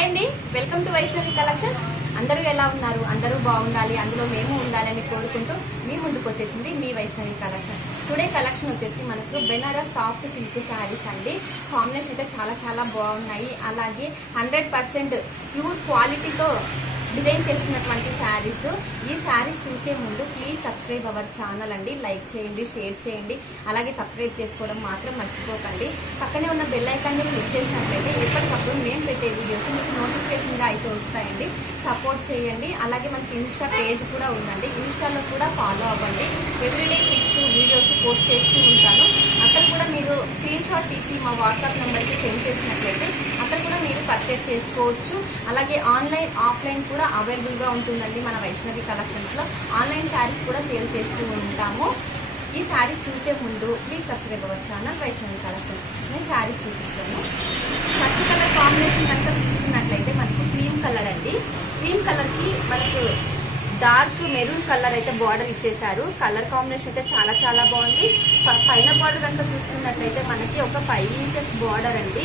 Hi అండి, welcome to Vaishnavi collections. అందరూ ఎలా ఉన్నారు? అందరూ బాగుండాలి, అందులో మేము ఉండాలని కోరుకుంటూ మీ ముందుకు వచ్చేసింది మీ వైష్ణవి కలెక్షన్. టుడే కలెక్షన్ వచ్చేసి మనకు బెనారస్ సాఫ్ట్ సిల్క్ శారీస్ అండి. కాంబినేషన్ అయితే చాలా చాలా బాగున్నాయి. అలాగే 100% ప్యూర్ క్వాలిటీతో డిజైన్ చేసుకున్నటువంటి శారీస్. ఈ శారీస్ చూసే ముందు ప్లీజ్ సబ్స్క్రైబ్ అవర్ ఛానల్ అండి. లైక్ చేయండి, షేర్ చేయండి, అలాగే సబ్స్క్రైబ్ చేసుకోవడం మాత్రం మర్చిపోకండి. పక్కనే ఉన్న బెల్ ఐకాన్ని క్లిక్ చేసినట్లయితే ఎప్పటికప్పుడు మేము పెట్టే వీడియోస్ మీకు నోటిఫికేషన్గా అయితే వస్తాయండి. సపోర్ట్ చేయండి. అలాగే మనకి ఇన్స్టా పేజ్ కూడా ఉందండి, ఇన్స్టాలో కూడా ఫాలో అవ్వండి. ఎవ్రీడే పిక్స్ వీడియోస్ పోస్ట్ చేస్తూ ఉంటాను. అక్కడ కూడా మీరు స్క్రీన్ షాట్ తీసి మా వాట్సాప్ నెంబర్కి సెండ్ చేసినట్లయితే అక్కడ కూడా మీరు పర్చేజ్ చేసుకోవచ్చు. అలాగే ఆన్లైన్ ఆఫ్లైన్ కూడా అవైలబుల్గా ఉంటుందండి. మన వైష్ణవి కలెక్షన్స్లో ఆన్లైన్ శారీస్ కూడా సేల్ చేస్తూ ఉంటాము. ఈ శారీస్ చూసే ముందు please subscribe our channel Vaishnavi collections. నేను శారీస్ చూపిస్తాను. ఫస్ట్ కలర్ కాంబినేషన్ కనుక చూసుకున్నట్లయితే మనకు క్రీమ్ కలర్ అండి. క్రీమ్ కలర్కి మనకు డార్క్ మెరూన్ కలర్ అయితే బార్డర్ ఇచ్చేసారు. కలర్ కాంబినేషన్ అయితే చాలా చాలా బాగుంది. పైన బార్డర్ కనుక చూసుకున్నట్లయితే మనకి ఒక 5 ఇంచెస్ బార్డర్ అండి.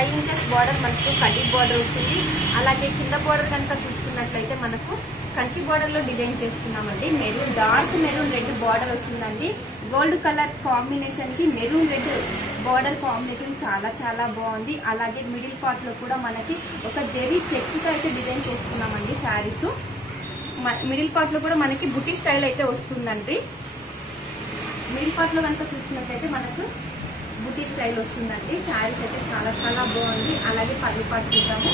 5 ఇంచెస్ బార్డర్ మనకు కడ్డీ బార్డర్ వస్తుంది. అలాగే కింద బార్డర్ కనుక చూసుకున్నట్లయితే మనకు కంచి బార్డర్ లో డిజైన్ చేసుకున్నామండి. Maroon dark maroon red border వస్తుందండి. గోల్డ్ కలర్ కాంబినేషన్ కి మెరూన్ రెడ్ బార్డర్ కాంబినేషన్ చాలా చాలా బాగుంది. అలాగే మిడిల్ పార్ట్ లో కూడా మనకి ఒక జెరీ చెక్స్ తో అయితే డిజైన్ చేసుకున్నామండి శారీస్. మిడిల్ పార్ట్ లో కూడా మనకి బుటీ స్టైల్ అయితే వస్తుందండి. మిడిల్ పార్ట్ లో కనుక చూసుకున్నట్లయితే మనకు బుటీ స్టైల్ వస్తుందండి. శారీస్ అయితే చాలా చాలా బాగుంది. అలాగే పళ్ళు పార్ట్ చూద్దాము.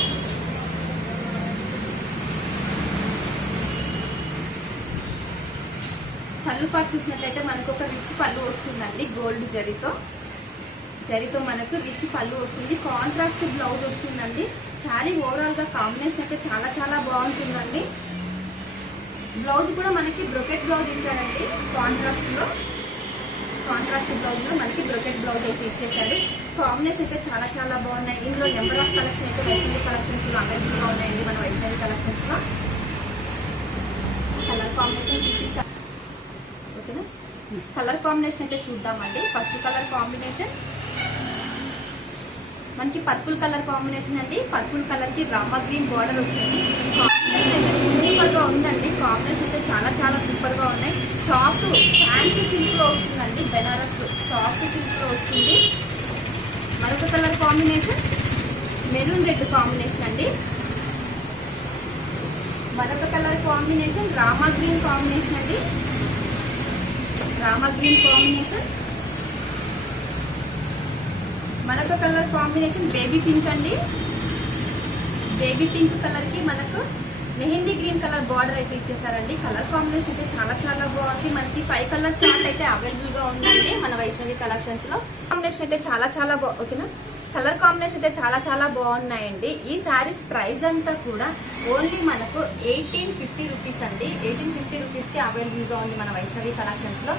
పళ్ళు పార్ట్ చూసినట్లయితే మనకు ఒక రిచ్ పళ్ళు వస్తుందండి. గోల్డ్ జరితో మనకు రిచ్ పళ్ళు వస్తుంది. కాంట్రాస్ట్ బ్లౌజ్ వస్తుందండి. శారీ ఓవరాల్ గా కాంబినేషన్ అయితే చాలా చాలా బాగుంటుందండి. బ్లౌజ్ కూడా మనకి బ్రొకెట్ బ్లౌజ్ ఇచ్చారండి. కాంట్రాస్ట్ బ్లౌజ్ లో మనకి బ్రొకెట్ బ్లౌజ్ అయితే ఇచ్చేసారు. కాంబినేషన్ అయితే చాలా చాలా బాగున్నాయి. ఇందులో నెంబర్ ఆఫ్ కలెక్షన్ అయితే వైష్ణవి కలెక్షన్స్ లో అవైలబుల్ గా ఉన్నాయండి. మన వైష్ణవి కలెక్షన్స్ లో కలర్ కాంబినేషన్ చూపిస్తాం. ఓకేనా, కలర్ కాంబినేషన్ అయితే చూద్దామండి. ఫస్ట్ కలర్ కాంబినేషన్ మనకి పర్పుల్ కలర్ కాంబినేషన్ అండి. పర్పుల్ కలర్ కి రామా గ్రీన్ బార్డర్ వచ్చింది. కాంబినేషన్ అయితే సూపర్ గా ఉందండి. కాంబినేషన్ అయితే చాలా చాలా సూపర్ గా ఉన్నాయి. సాఫ్ట్ ఫ్యాన్సీ సిల్క్ లో వస్తుందండి. బెనారస్ సాఫ్ట్ సిల్క్ లో వస్తుంది. మరొక colour combination maroon red combination అండి. మరొక కలర్ కాంబినేషన్ రామా గ్రీన్ కాంబినేషన్ అండి. రామా గ్రీన్ కాంబినేషన్. మరొక కలర్ కాంబినేషన్ బేబీ పింక్ అండి. బేబీ పింక్ కలర్ కి మనకు మెహందీ గ్రీన్ కలర్ బార్డర్ అయితే ఇచ్చేసారండి. కలర్ కాంబినేషన్ అయితే చాలా చాలా బాగుంది. మనకి 5 కలర్ చార్ట్ అయితే అవైలబుల్ గా ఉందండి మన వైష్ణవి కలెక్షన్స్ లో. కాంబినేషన్ అయితే చాలా చాలా ఓకేనా, కలర్ కాంబినేషన్ అయితే చాలా చాలా బాగున్నాయండి. ఈ శారీస్ ప్రైస్ అంతా కూడా ఓన్లీ మనకు 1850 రూపీస్ అండి. 1850 రూపీస్ కి అవైలబుల్ గా ఉంది మన వైష్ణవి కలెక్షన్స్ లో.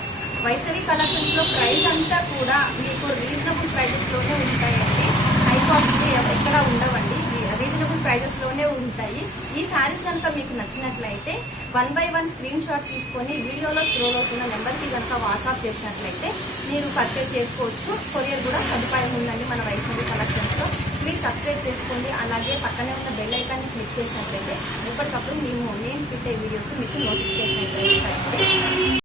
వైష్ణవి కలెక్షన్స్ లో ప్రైస్ అంతా కూడా మీకు రీజనబుల్ ప్రైజెస్ లోనే ఉంటాయండి. హై కాస్ట్ ఎక్కడ ఉండవండి, రీజనబుల్ ప్రైజెస్ లోనే ఉంటాయి. ఈ శారీస్ కనుక మీకు నచ్చినట్లయితే 1 by 1 స్క్రీన్ షాట్ తీసుకొని వీడియోలో స్క్రోల్ అవుతున్న నెంబర్ కి కనుక వాట్సాప్ చేసినట్లయితే మీరు పర్చేజ్ చేసుకోవచ్చు. కొరియర్ కూడా సదుపాయం ఉందండి మన వైష్ణవి కలెక్షన్స్ లో. ప్లీజ్ సబ్స్క్రైబ్ చేసుకోండి. అలాగే పక్కనే ఉన్న బెల్ ఐకాన్ని క్లిక్ చేసినట్లయితే ఎప్పటికప్పుడు నేను పెట్టే వీడియోస్ మీకు నోటిఫికేషన్ అయితే వస్తాయండి.